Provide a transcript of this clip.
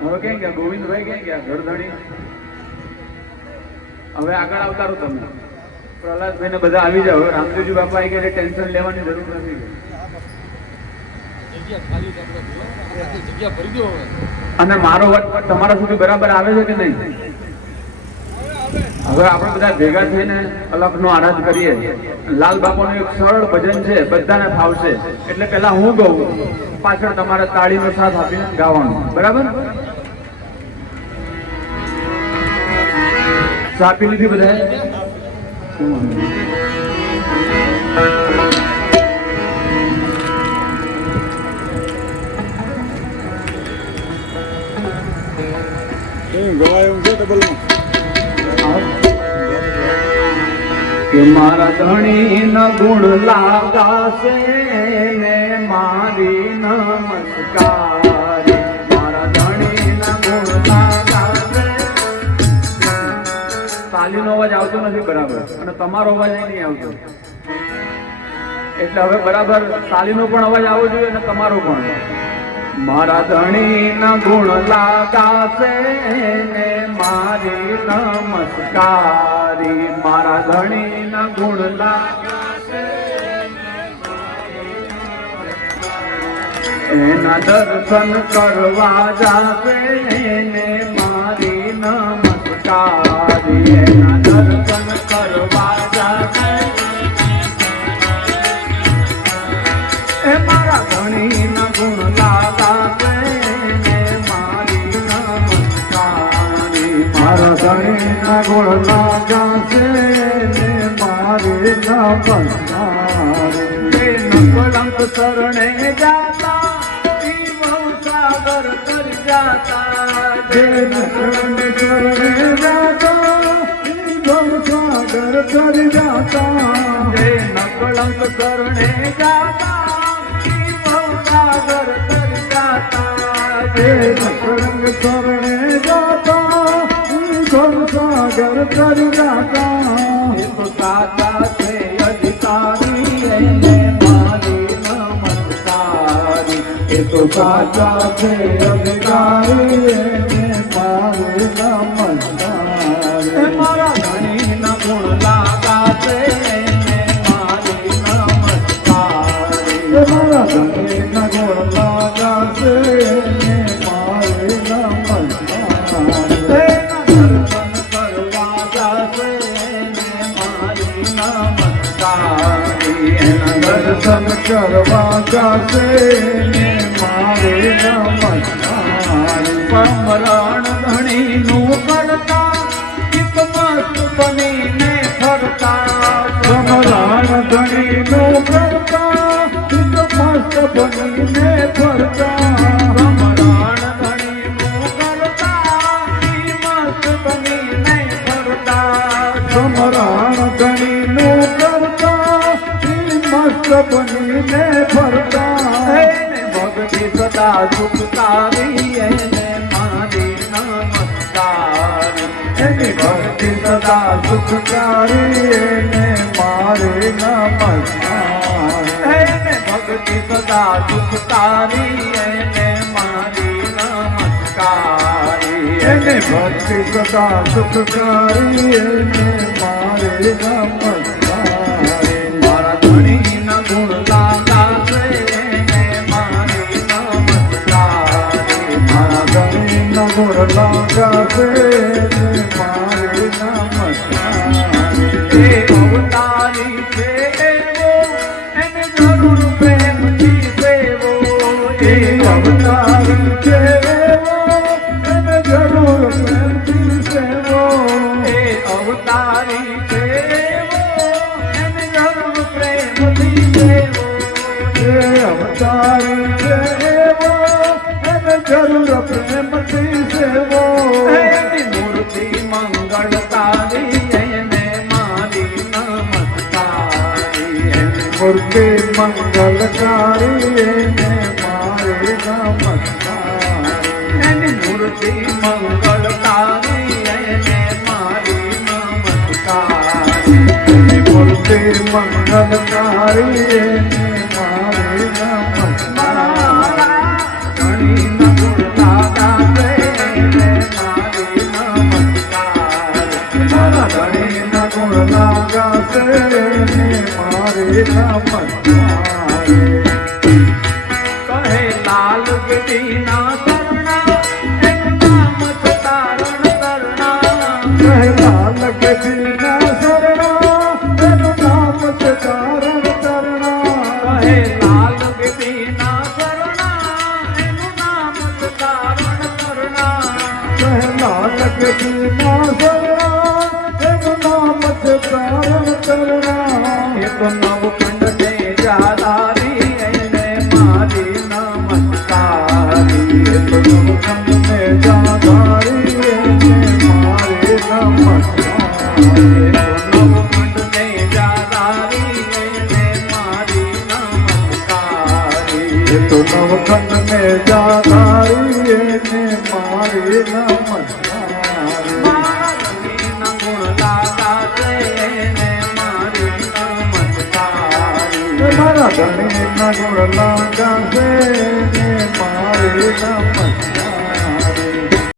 હવે ક્યાં ગયા? ગોવિંદભાઈ ક્યાં ગયા? ગરધણી હવે આગળ આવતારો તમે. પ્રહલાદભાઈ ને બધા આવી જાવ રામદેવજી બાપા આવી ગયા ટેન્શન લેવાની જરૂર નથી. અને મારો વાત તમારા સુધી બરાબર આવે છે કે નહીં? હવે આપણે બધા ભેગા થઈને અલગનો આરાધ કરીએ. લાલ બાપાનું એક સરળ ભજન છે બધાને ફાવશે. એટલે પેલા હું ગઉં. પાછળ તમારે તાળીનો સાથ આપીને ગાવાનું. બરાબર? ચા પી લીધી બધા મારા ધણી ન ગુણ લાગાશે ને મારી નમસ્કાર. નથી, બરાબર. અને તમારો અવાજ નહીં આવતો. એટલે હવે બરાબર તાલીનો પણ અવાજ આવવો જોઈએ અને તમારો પણ. મારા ધણી ના ગુણ લાગાશે ને મારી નમસ્કારી. મારા ધણી ના ગુણ લાગાશે એના દર્શન કરવા જાશે ને મારી નમસ્કારી. એના દર્શન મારા ધણી ના ગુણ લાગાશે ને મારી નમસ્કારી તે નકળંક શરણે જાતા સાગર તર જાતા. નકળંક શરણે જાતા સાગર તર જાતા. નકળંક શરણે જાતા સાગર તર જાતા. તો કાચા છે એને મારી નમસ્કારી મારા ધણીના ગુણ લાગા છે મારી નમસ્કારી. મારા ધણીના ગુણ લાગા છે દર્શન કરવા જાશે મારી નમસ્કારી સમરણ ધણીનું કરતા એક મસ્ત બનીને ફરતા સમરણ ધણીનું કરતા એક મસ્ત બનીને ફરતા સમરણ ધણીનું કરતા મસ્ત બનીને ફરતા. ભક્તિ સદા સુખકારી એને મારી નમસ્કારી એની ભક્તિ સદા સુખકારી એને મારી નમસ્કારી એને ભક્તિ સદા સુખકારી એને મારી નમસ્કારી એને ભક્તિ સદા સુખકારી એને મારી નમસ્કારી અવતારી એવો એને જરૂર પ્રેમથી એ અવતારી એવો એને જરૂર પ્રેમથી સેવો. એની મૂર્તિ મંગળકારી, એને મારી નમસ્કારી. એની મૂર્તિ મંગલકારી એને મંગલકારી મારે ઘણી નમુના ઘણી નમુના ગાશે મારે નમન કહે લાલ ગઢી પહેલા લગતીના શરણા એનું નામ તારણ તરણા એક નવખંડ ને જાદારી એને મારી નમસ્કારી એક એક નવખંડ ને જાદારી એને મારી નમસ્કારી તો નવખંડને જાધારી એને મારે નમસ્કાર મારા ના ગુણ લાગા છે ને